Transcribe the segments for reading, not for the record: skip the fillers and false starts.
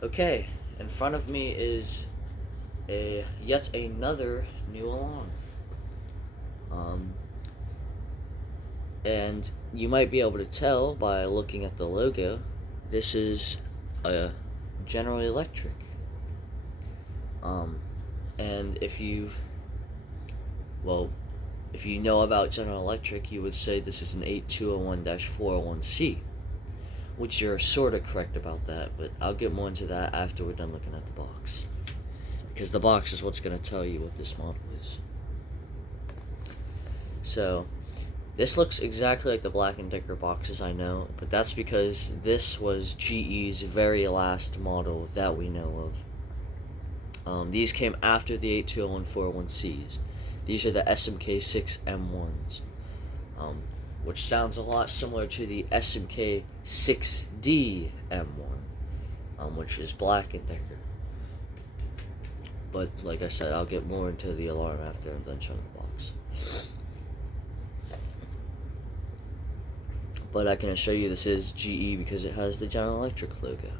Okay, in front of me is yet another new alarm. Um, and you might be able to tell by looking at the logo, this is a General Electric. Um, and well, if you know about General Electric, you would say this is an 8201-401C, which you're sort of correct about that, but I'll get more into that after we're done looking at the box. Because the box is what's going to tell you what this model is. So, this looks exactly like the Black& Decker boxes I know, but that's because this was GE's very last model that we know of. These came after the 8201-401Cs. These are the SMK6 M1s, which sounds a lot similar to the SMK6D M1, which is Black& Decker. But like I said, I'll get more into the alarm after I'm done showing the box. But I can assure you this is GE because it has the General Electric logo.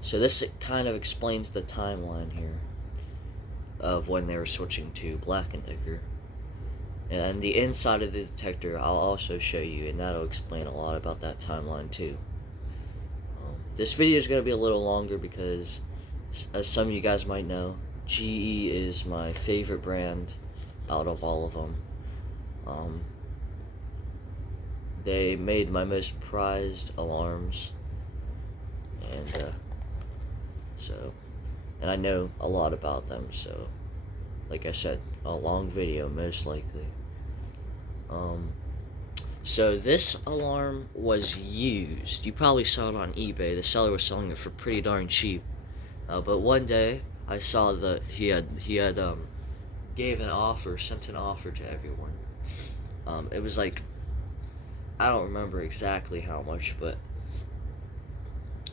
So this kind of explains the timeline here of when they were switching to Black& Decker. And the inside of the detector I'll also show you, and that'll explain a lot about that timeline too. This video is going to be a little longer because, as some of you guys might know, GE is my favorite brand out of all of them. They made my most prized alarms, and and I know a lot about them, so like I said, a long video most likely. So this alarm was used. You probably saw it on eBay. The seller was selling it for pretty darn cheap. But one day I saw that he had gave an offer, sent an offer to everyone. It was like, I don't remember exactly how much, but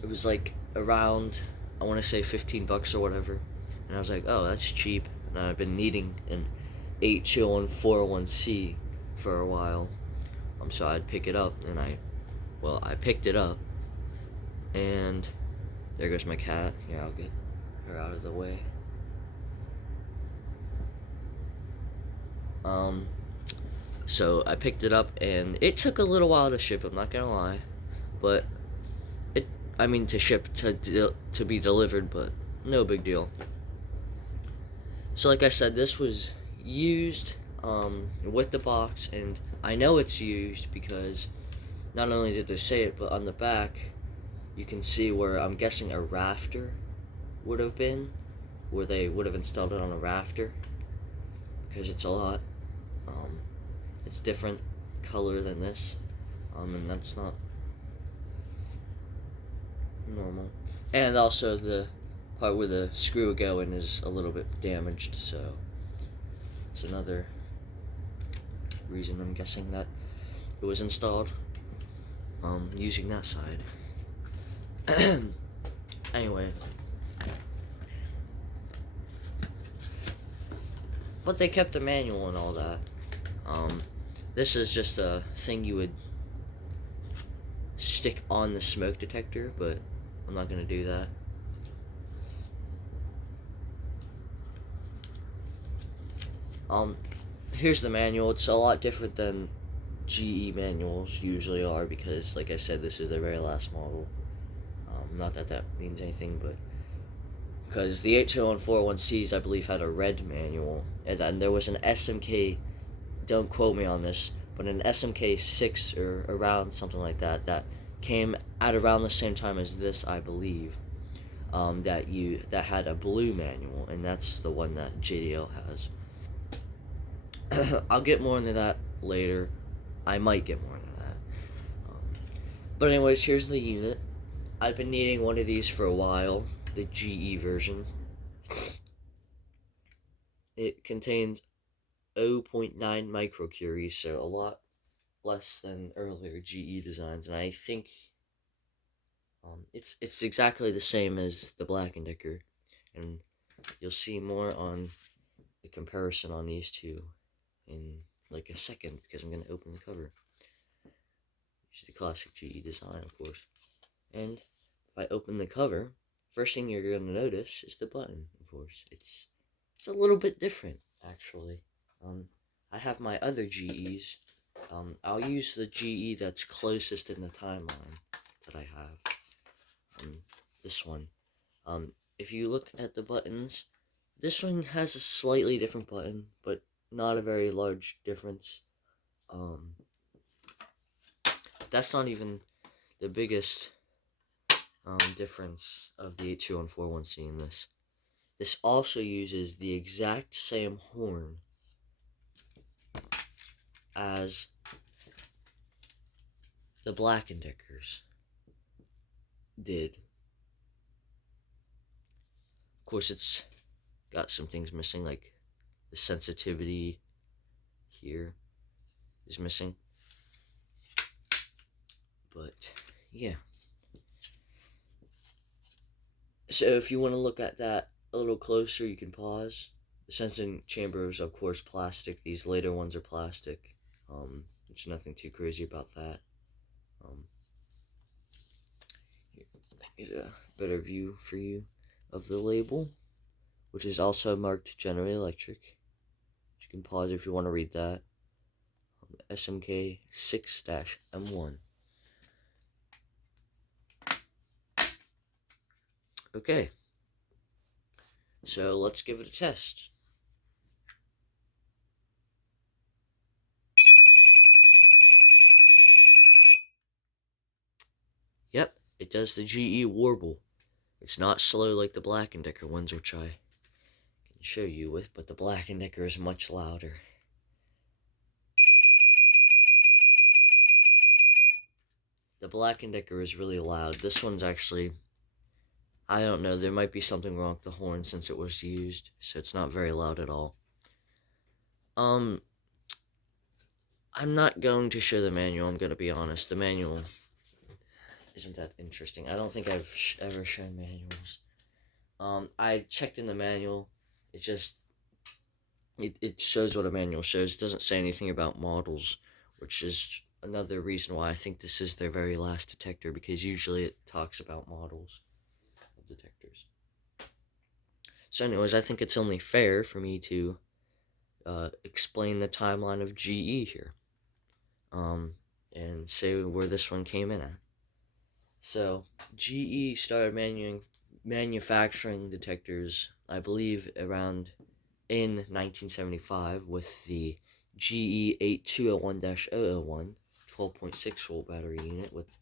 it was like around, I want to say $15 or whatever. And I was like, oh, that's cheap. And I've been needing an 8201-401C for a while. So I'd pick it up, and I picked it up, and there goes my cat. Here, I'll get her out of the way. So I picked it up, and it took a little while to ship, I'm not gonna lie, but to ship, to be delivered, but no big deal. So like I said, this was used with the box, and I know it's used because not only did they say it, but on the back you can see where I'm guessing a rafter would have been, where they would have installed it on a rafter, because it's a lot it's different color than this, and that's not normal. And also the part where the screw would go in is a little bit damaged, so it's another reason I'm guessing that it was installed using that side. Anyway, but they kept the manual and all that. This is just a thing you would stick on the smoke detector, but I'm not gonna do that. Here's the manual. It's a lot different than GE manuals usually are because, like I said, this is their very last model. Not that that means anything, but because the 8201-401Cs, I believe, had a red manual, and then there was an SMK, don't quote me on this, but an SMK6 or around something like that, that came at around the same time as this, I believe, that had a blue manual, and that's the one that JDL has. I'll get more into that later. I might get more into that. But anyways, here's the unit. I've been needing one of these for a while, the GE version. It contains 0.9 microcuries, so a lot less than earlier GE designs, and I think it's exactly the same as the Black & Decker, and you'll see more on the comparison on these two in like a second because I'm going to open the cover. It's the classic GE design, of course. And if I open the cover, first thing you're going to notice is the button, of course. It's a little bit different, actually. I have my other GEs. I'll use the GE that's closest in the timeline that I have. This one. If you look at the buttons, this one has a slightly different button, but not a very large difference. That's not even the biggest difference of the 82141C in this. This also uses the exact same horn as the Black & Deckers did. Of course, it's got some things missing, like the sensitivity here is missing. But, yeah. So if you want to look at that a little closer, you can pause. The sensing chamber is, of course, plastic. These later ones are plastic. There's nothing too crazy about that. Here, I get a better view for you of the label, which is also marked General Electric. You can pause if you want to read that. SMK6-M1. Okay, so let's give it a test. Yep, it does the GE warble. It's not slow like the Black & Decker ones, which I can show you with, but the Black & Decker is much louder. The Black & Decker is really loud. This one's actually, I don't know, there might be something wrong with the horn since it was used, so it's not very loud at all. I'm not going to show the manual, I'm going to be honest. The manual isn't that interesting. I don't think I've ever shown manuals. I checked in the manual. It just, it shows what a manual shows. It doesn't say anything about models, which is another reason why I think this is their very last detector, because usually it talks about models of detectors. So anyways, I think it's only fair for me to explain the timeline of GE here, and say where this one came in at. So GE started manufacturing detectors, I believe, around in 1975 with the GE 8201-001 12.6 volt battery unit. With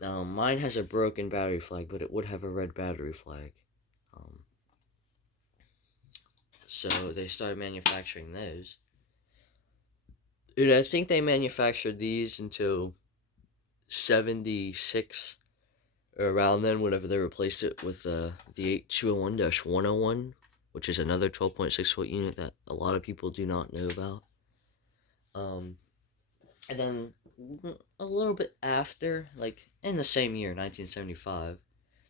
now mine has a broken battery flag, but it would have a red battery flag. So they started manufacturing those, and I think they manufactured these until 76 or around then, whenever they replaced it with the 8201-101, which is another 12.6 volt unit that a lot of people do not know about. And then a little bit after, like in the same year, 1975,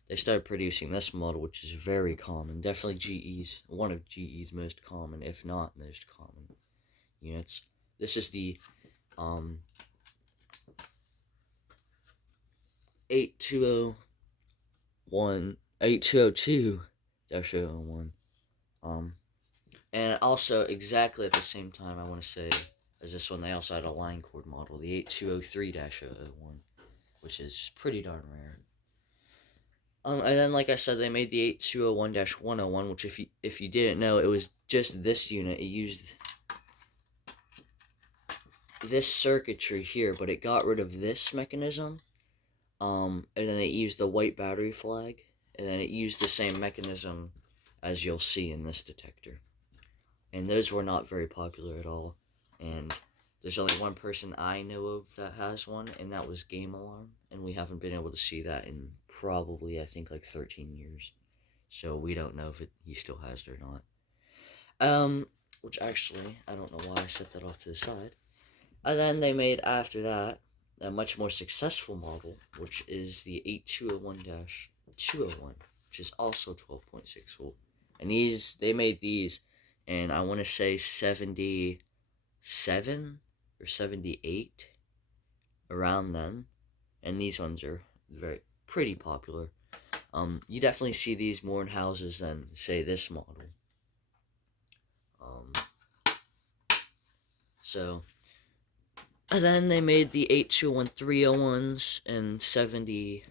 they started producing this model, which is very common. Definitely one of GE's most common, if not most common units. This is the 8202-001. And also exactly at the same time, I want to say, as this one, they also had a line cord model, the 8203-001, which is pretty darn rare. And then, like I said, they made the 8201-101, which if you didn't know, it was just this unit. It used this circuitry here, but it got rid of this mechanism. And then it used the white battery flag, and then it used the same mechanism as you'll see in this detector. And those were not very popular at all. And there's only one person I know of that has one, and that was Game Alarm. And we haven't been able to see that in probably, I think, like 13 years. So we don't know if he still has it or not. Which actually, I don't know why I set that off to the side. And then they made, after that, a much more successful model, which is the 8201-201, which is also 12.6 volt. And they made these, and I want to say 77 or 78 around then, and these ones are very pretty popular. You definitely see these more in houses than, say, this model. Um, so, and then they made the 821-301s in 79.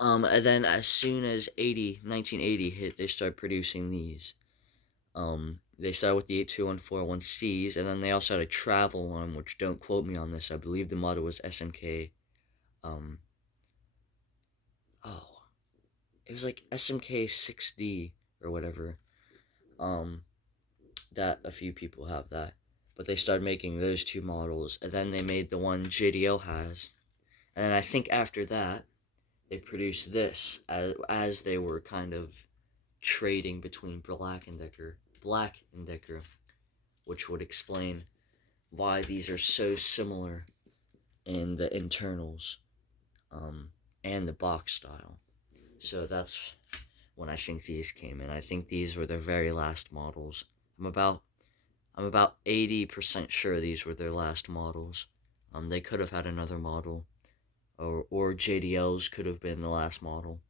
And then as soon as 1980 hit, they started producing these. They started with the 821-401Cs, and then they also had a travel alarm, which, don't quote me on this, I believe the model was SMK, oh, it was like SMK6D or whatever. That a few people have that, but they started making those two models, and then they made the one JDL has, and then I think after that, they produced this as they were kind of trading between Black and Decker, which would explain why these are so similar in the internals, and the box style. So that's when I think these came in. I think these were their very last models. I'm about 80% sure these were their last models. They could have had another model, or JDLs could have been the last model.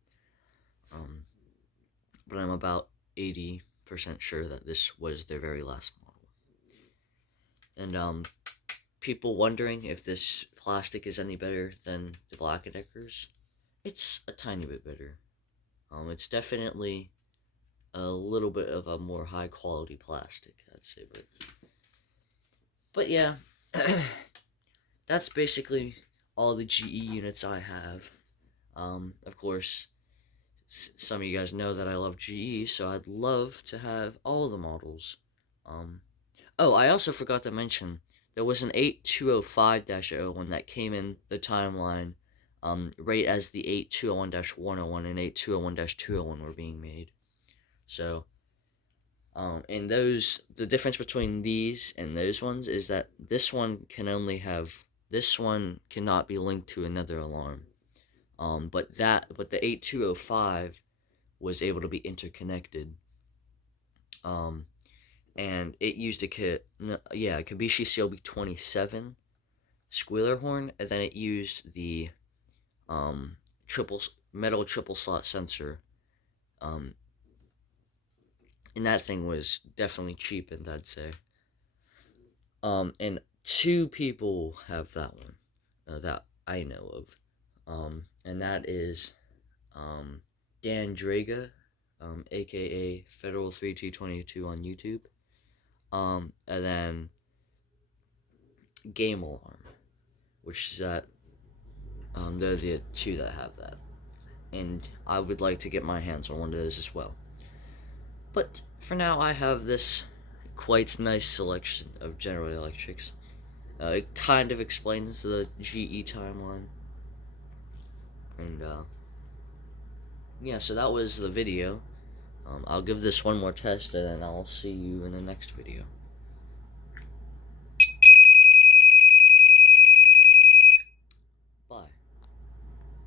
But I'm about 80% sure that this was their very last model. And people wondering if this plastic is any better than the Black & Deckers, it's a tiny bit better. It's definitely a little bit of a more high quality plastic, I'd say, but yeah, that's basically all the GE units I have. Of course, some of you guys know that I love GE, so I'd love to have all the models. Oh, I also forgot to mention, there was an 8205-01 that came in the timeline, right as the 8201-101 and 8201-201 were being made. So, and the difference between these and those ones is that this one cannot be linked to another alarm. But the 8205 was able to be interconnected. And it used a Kabishi CLB 27 squealer horn, and then it used the triple slot sensor. And that thing was definitely cheapened, I'd say. And 2 people have that one, that I know of. And that is, Dan Draga, aka Federal 3222 on YouTube. And then Game Alarm, which is that, they're the 2 that have that. And I would like to get my hands on one of those as well. But for now, I have this quite nice selection of General Electrics. It kind of explains the GE timeline. And, yeah, so that was the video. I'll give this one more test, and then I'll see you in the next video.